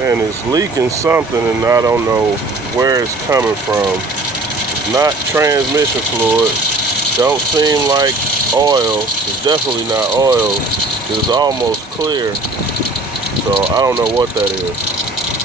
and it's leaking something, and I don't know where it's coming from. It's not transmission fluid. Don't seem like oil. It's definitely not oil. It's almost clear. So I don't know what that is.